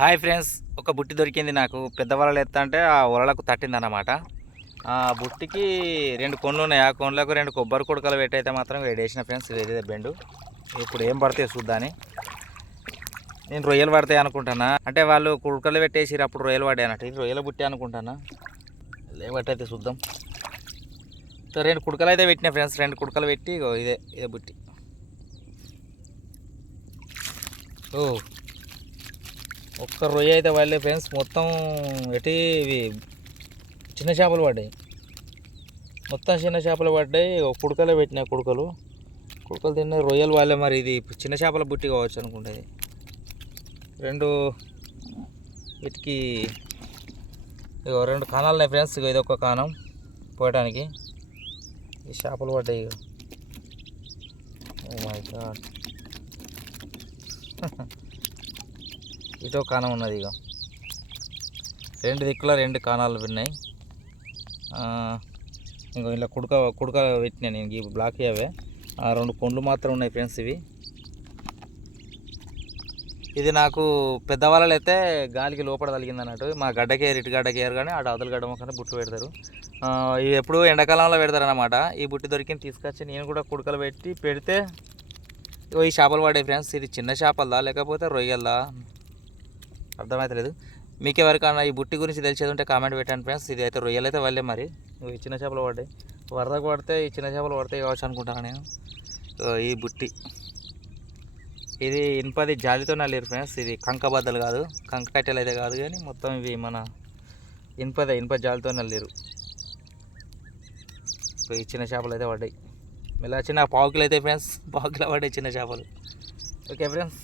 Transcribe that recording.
Hi friends ఒక బుట్టి దొరికింది నాకు. పెద్ద వలలు ఎత్తా అంటే ఆ వలలకు తట్టిందన్నమాట. ఆ బుట్టికి రెండు కొండ్లు ఉన్నాయి. ఆ కొండ్లకు రెండు కొబ్బరి కుడకలు పెట్టయితే మాత్రం వేడేసిన ఫ్రెండ్స్ వేరే బెండు. ఇప్పుడు ఏం పడతాయి చూద్దాని. నేను రొయ్యలు పడతాయి అనుకుంటానా? అంటే వాళ్ళు కుడకలు పెట్టేసి అప్పుడు రొయ్యలు పడ్డాయి అన్నట్టు. ఇది రొయ్యల బుట్టి అనుకుంటానా? లేవట్టయితే చూద్దాం. సో రెండు కుడకలు అయితే పెట్టినా ఫ్రెండ్స్ రెండు కుడకలు పెట్టి ఇదే ఇదే బుట్టి. ఓ. ఒక్క రొయ్య అయితే వాళ్ళే ఫ్రెండ్స్. మొత్తం ఎటి ఇవి చిన్న చేపలు పడ్డాయి. మొత్తం చిన్న చేపలు పడ్డాయి. ఒక కుడకలే పెట్టినాయి కుడకలు. కుడకలు తిన్న రొయ్యలు వాళ్ళే మరి. ఇది చిన్న చేపల బుట్టి కావచ్చు అనుకుంటుంది రెండు వీటికి ఇగో రెండు కాణాలు ఉన్నాయి ఫ్రెండ్స్. ఇగో ఇది ఒక కాణం పోయడానికి ఈ చేపలు పడ్డాయి ఇగో. Oh మై గాడ్ ఇటో కాణం ఉన్నది ఇక రెండు దిక్కుల రెండు కాణాలు ఉన్నాయి. ఆ, ఇంకో ఇలా కుడక కుడక పెట్టినా నేను ఈ బ్లాక్ అవే ఆ రెండు కొండ్లు మాత్రం ఉన్నాయి ఫ్రెండ్స్ ఇవి. ఇది నాకు పెద్దవాళ్ళు అయితే గాలికి లోపల తగిలింది అన్నట్టు. మా గడ్డకి ఇటు గడ్డకి ఏరు కానీ అటు అదలు గడ్డ మొక్కనే బుట్టు పెడతారు. ఇవి ఎప్పుడు ఎండాకాలంలో పెడతారు ఈ బుట్టి దొరికింది తీసుకొచ్చి నేను కూడా కుడకలు పెట్టి పెడితే ఈ చేపలు పడే ఫ్రెండ్స్ ఇది చిన్న చేపలదా లేకపోతే రొయ్యలదా? అర్థమవుతలేదు మీకు ఎవరికైనా ఈ బుట్టి గురించి తెలిసేది ఉంటే కామెంట్ పెట్టండి ఫ్రెండ్స్. ఇది అయితే రొయ్యలు అయితే వాళ్ళే మరి. ఇగో ఈ చిన్న చేపలు పడ్డాయి. వరద పడితే ఈ చిన్న చేపలు పడతాయి కావచ్చు అనుకుంటాను నేను. ఈ బుట్టి. ఇది ఇనుపది జాలితో నల్లేరు ఫ్రెండ్స్. ఇది కంక బద్దలు కాదు. కంక కట్టెలు అయితే కాదు కానీ మొత్తం ఇవి మన ఇనుపదే ఇనుప జాలితో నల్లేరు ఈ చిన్న చేపలు అయితే పడ్డాయి. ఇలా చిన్న పావుకులు అయితే ఫ్రెండ్స్ పావుకులు పడ్డాయి చిన్న చేపలు. Okay friends.